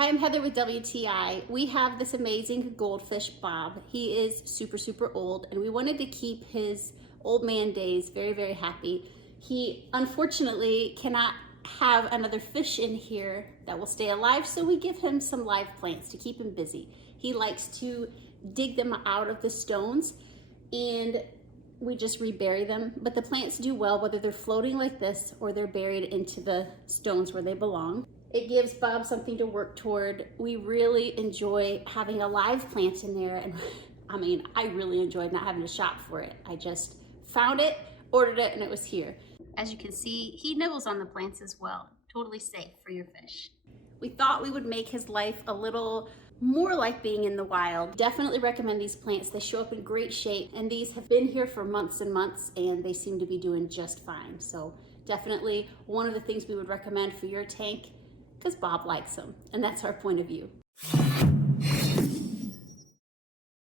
Hi, I'm Heather with WTI. We have this amazing goldfish, Bob. He is super, super old, and we wanted to keep his old man days very, very happy. He unfortunately cannot have another fish in here that will stay alive, so we give him some live plants to keep him busy. He likes to dig them out of the stones, and we just rebury them. But the plants do well whether they're floating like this or they're buried into the stones where they belong. It gives Bob something to work toward. We really enjoy having a live plant in there, and I mean, I really enjoyed not having to shop for it. I just found it, ordered it, and it was here. As you can see, he nibbles on the plants as well. Totally safe for your fish. We thought we would make his life a little more like being in the wild. Definitely recommend these plants. They show up in great shape, and these have been here for months and months, and they seem to be doing just fine. So definitely one of the things we would recommend for your tank, because Bob likes them, and that's our point of view.